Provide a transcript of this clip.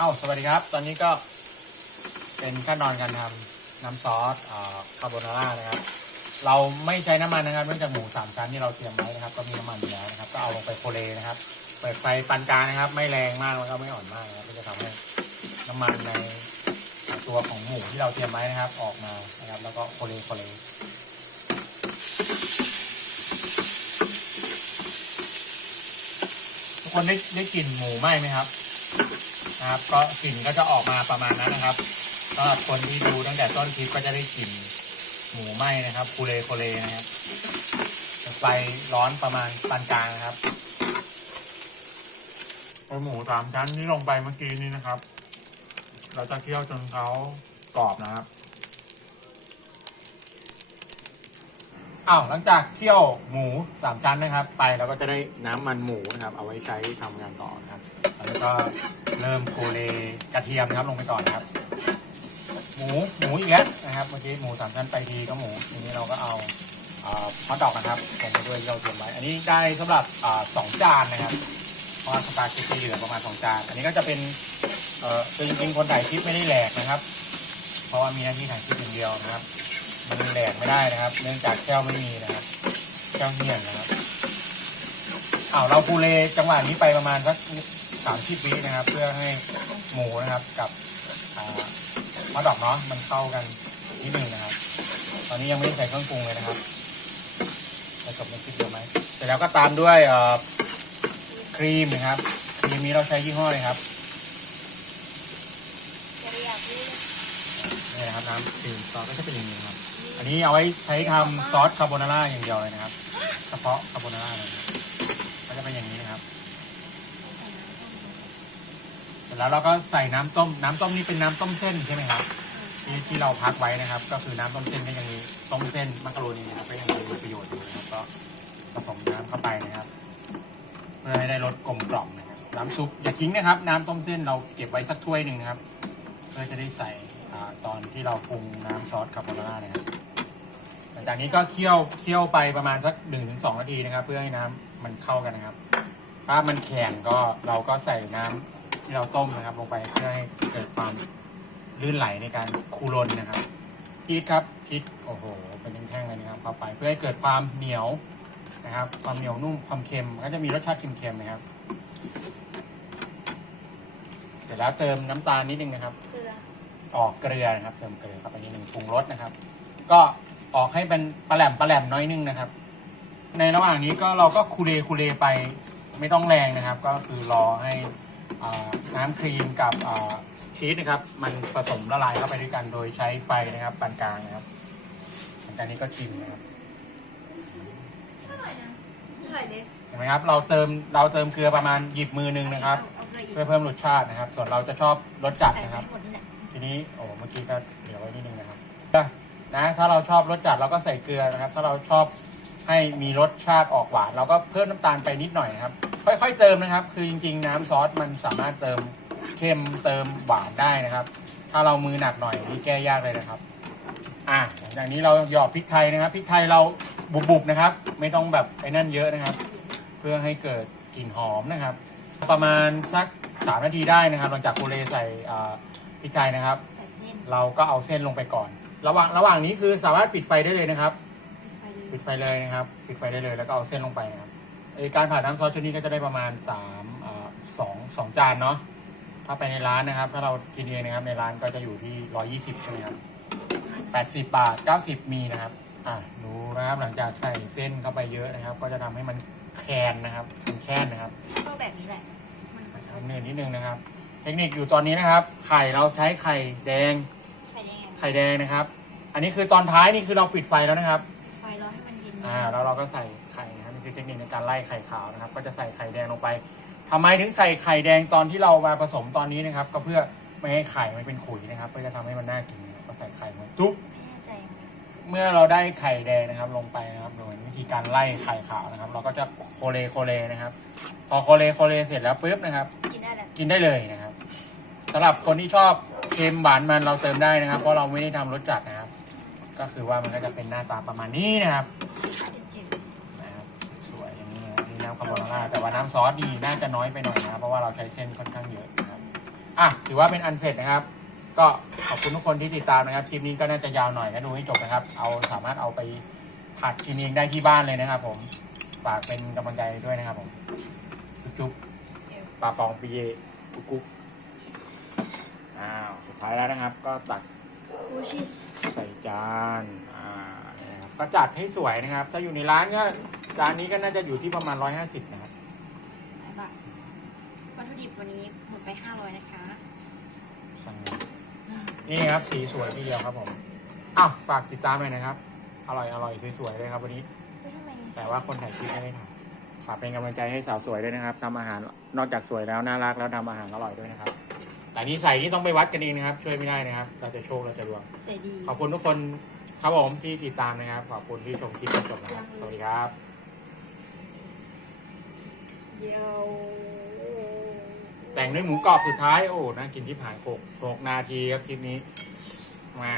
เอ้าสวัสดีครับ ตอนนี้ก็เป็นขั้นตอนการทำน้ำซอสคาโบนาร่านะครับ เราไม่ใช้น้ำมันนะครับเนื่องจากหมูสามชั้นที่เราเตรียมไว้นะครับ ก็มีน้ำมันอยู่แล้วนะครับ ก็เอาลงไปโคเลนะครับ เปิดไฟปานกลางนะครับ ไม่แรงมากแล้วก็ไม่อ่อนมากนะครับก็จะทำให้น้ำมันในตัวของหมูที่เราเตรียมไว้นะครับ ออกมานะครับ แล้วก็โคเลโคเลทุกคนได้ได้กลิ่นหมูไหมไหมครับ นะครับ ก็กลิ่นก็จะออกมาประมาณนั้นนะครับสำหรับคนที่ดูตั้งแต่ต้นคลิปก็จะได้กลิ่นหมูไหม้นะครับโคเลโคเลนะครับไฟร้อนประมาณปานกลางนะครับเอาหมูสามชั้นที่ลงไปเมื่อกี้นี้นะครับ เราจะเคี่ยวจนเขากรอบนะครับอ้าวหลังจากเคี่ยวหมูสามชั้นนะครับ ไปเราก็จะได้น้ำมันหมูนะครับ เอาไว้ใช้ทำงานต่อนะครับ แล้วก็เริ่มโคเลกระเทียมนะครับลงไปก่อนนะครับ หมูหมูอีกแล้วนะครับเมื่อกี้หมูสามชั้นไปทีก็หมูทีนี้เราก็เอาฮอทดอกนะครับลงไปด้วยที่เราเตรียมไว้ อันนี้ได้สำหรับสองจานนะครับเพราะสปาเกตตี้เหลือประมาณสองจาน อันนี้ก็จะเป็นเอ่อจริงๆคนถ่ายคลิปไม่ได้แหลกนะครับ เพราะว่ามีหน้าที่ถ่ายคลิปอย่างเดียวนะครับ มันแหลกไม่ได้นะครับ เนื่องจากแก้วไม่มีนะครับแก้วเหี่ยนนะครับอ้าวเราคูเลจังหวะนี้ไปประมาณสัก สามสิบวินะครับ เพื่อให้หมูนะครับกับอ่าฮอทดอกเนาะมันเข้ากันนิดนึงนะครับ ตอนนี้ยังไม่ได้ใส่เครื่องปรุงเลยนะครับใส่จบในคลิปเดียวไหมเสร็จแล้วก็ตามด้วยเอ่อครีมนะครับครีมนี้เราใช้ยี่ห้อเลยครับจะอยากรู้นี่นะครับน้ำครีมซอสก็จะเป็นอย่างนี้นะครับ อันนี้เอาไว้ใช้ทำซอสคาโบนาร่าอย่างเดียวเลยนะครับ เฉพาะคาโบนาร่าเลยนะครับก็จะเป็นอย่างนี้นะครับเสร็จแล้วเราก็ใส่น้ำต้ม น้ำต้มนี่เป็นน้ำต้มเส้นใช่ไหมครับที่ที่เราพักไว้นะครับ ก็คือน้ำต้มเส้นก็ยังมีต้มเส้นมักกะโรนีนะครับก็ยังมีประโยชน์อยู่นะครับก็ผสมน้ำเข้าไปนะครับ เพื่อให้ได้รสกลมกล่อมนะครับ น้ำซุปอย่าทิ้งนะครับ น้ำต้มเส้นเราเก็บไว้สักถ้วยหนึ่งนะครับ เพื่อจะได้ใส่ตอนที่เราปรุงน้ำซอสคาโบนาร่านะครับหลังจากนี้ก็เคี่ยวเคี่ยวไปประมาณสักหนึ่งถึงสองนาทีนะครับ เพื่อให้น้ำมันเข้ากันนะครับ ถ้ามันแข็งก็เราก็ใส่น้ำ ที่เราต้มนะครับลงไปเพื่อให้เกิดความลื่นไหลในการคูรนนะครับพริกครับพริกโอ้โห เป็นแท่งๆเลยนะครับเข้าไปเพื่อให้เกิดความเหนียวนะครับ ความเหนียวนุ่มความเค็มก็จะมีรสชาติเค็มๆนะครับ เสร็จแล้วเติมน้ำตาลนิดนึงนะครับเกลือออกเกลือนะครับ เติมเกลือเข้าไปนิดนึงปรุงรสนะครับ ก็ออกให้เป็นปลาแหลมปลาแหลมน้อยนึงนะครับ ในระหว่างนี้ก็เราก็คูเลคูเลไปไม่ต้องแรงนะครับ ก็คือรอให้อ่า น้ำครีมกับอ่าชีสนะครับ มันผสมละลายเข้าไปด้วยกันโดยใช้ไฟนะครับปานกลางนะครับหลังจากนี้ก็ชิมนะครับอร่อยนะอร่อยเลยเห็นไหมครับ เราเติมเราเติมเกลือประมาณหยิบมือหนึงนะครับเอาเกลืออีกเพื่อเพิ่มรสชาตินะครับ ส่วนเราจะชอบรสจัดใส่นะครับไปหมดนี่แหละทีนี้โอ้เมื่อกี้ก็เหลือไว้นิดนึงนะครับนะถ้าเราชอบรสจัดเราก็ใส่เกลือนะครับ ถ้าเราชอบให้มีรสชาติออกหวาน เราก็เพิ่มน้ำตาลไปนิดหน่อยนะครับ ค่อยๆเติมนะครับ คือจริง ๆ น้ำซอสมันสามารถเติมเค็มเติมหวานได้นะครับ ถ้าเรามือหนักหน่อยนี่แก้ยากเลยนะครับ อะหลังจากนี้เราหยอดพริกไทยนะครับพริกไทยเราบุบๆนะครับ ไม่ต้องแบบไอ้นั่นเยอะนะครับ เพื่อให้เกิดกลิ่นหอมนะครับ ประมาณสักสามนาทีได้นะครับ หลังจากโคเลใส่อ่าพริกไทยนะครับ ใส่เส้นเราก็เอาเส้นลงไปก่อน ระหว่างระหว่างนี้คือสามารถปิดไฟได้เลยนะครับใส่เลยปิดไฟเลยนะครับ ปิดไฟได้เลยแล้วก็เอาเส้นลงไปนะครับไอ การผ่าน้ำซอสชนิดนี้ก็จะได้ประมาณสามอ่าสองสองจานเนาะถ้าไปในร้านนะครับ ถ้าเรากินเองนะครับ ในร้านก็จะอยู่ที่ร้อยี่สิบใช่ไหมครับแปดสิบบาทเก้าสิบมีนะครับอะดูนะครับหลังจากใส่เส้นเข้าไปเยอะนะครับ ก็จะทำให้มันแคนนะครับมันแค่นนะครับก็แบบนี้แหละมันมันจะเนื่นนิดนึงนะครับ เทคนิคอยู่ตอนนี้นะครับ ไข่เราใช้ไข่แดง ไข่แดงไข่แดงนะครับ อันนี้คือตอนท้ายนี่คือเราปิดไฟแล้วนะครับไฟรอให้มันเย็นอ่าแล้วเราก็ใส่ไข่นะ ครับนี่คือเทคนิคในการไล่ไข่ขาวนะครับ ก็จะใส่ไข่แดงลงไปทำไมถึงใส่ไข่แดงตอนที่เรามาผสมตอนนี้นะครับ ก็เพื่อไม่ให้ไข่มันเป็นขุยนะครับ เพื่อจะทำให้มันน่ากินนะครับก็ใส่ไข่ลงทุบไม่แน่ใจเหมือนกันเมื่อเราได้ไข่แดงนะครับลงไปนะครับโดยวิธีการไล่ไข่ขาวนะครับ เราก็จะโคเลโคเลนะครับ พอโคเลโคเลเสร็จแล้วปุ๊บนะครับ กินได้แหละกินได้เลยนะครับสำหรับคนที่ชอบเค็มหวานมันเราเติมได้นะครับ เพราะเราไม่ได้ทำรสจัดนะครับ ก็คือว่ามันก็จะเป็นหน้าตาประมาณนี้นะครับ นี้นะครับนี่น้ำคาโบนาร่าแต่ว่าน้ำซอสดีน่าจะน้อยไปหน่อยนะครับ เพราะว่าเราใช้เส้นค่อนข้างเยอะนะครับอะถือว่าเป็นอันเสร็จนะครับ ก็ขอบคุณทุกคนที่ติดตามนะครับคลิปนี้ก็น่าจะยาวหน่อยนะดูให้จบนะครับ เอาสามารถเอาไปผัดกินเองได้ที่บ้านเลยนะครับ ผมฝากเป็นกำลังใจด้วยนะครับผมจุ๊บปลาปองปีเยกุ๊กกุ๊กอ้าวสุดท้ายแล้วนะครับ ก็ตักใส่จานอ่าเนี่ยครับก็จัดให้สวยนะครับ ถ้าอยู่ในร้านก็จานนี้ก็น่าจะอยู่ที่ประมาณ 150 นะครับ วัตถุดิบวันนี้หมดไปห้าร้อยนะคะสั่งนี่ครับสีสวยทีเดียวครับผมอ้าวฝากติดตามหน่อยนะครับ อร่อยอร่อยสวยๆเลยครับวันนี้เฮ้ยทำไมแต่ว่าคนถ่ายคลิปไม่ได้ถ่ายฝากเป็นกำลังใจให้สาวสวยด้วยนะครับทำอาหารนอกจากสวยแล้วน่ารักแล้วทำอาหารอร่อยด้วยนะครับ แต่นิสัยนี่ต้องไปวัดกันเองนะครับ ช่วยไม่ได้นะครับ เราจะโชคเราจะดวงใส่ดีขอบคุณทุกคนครับผมที่ติดตามนะครับ ขอบคุณที่ชมคลิปจนจบนะครับสวัสดีครับ เดียว แต่งด้วยหมูกรอบสุดท้าย โอ้น่ากินที่ผายหกหกนาทีครับคลิปนี้มา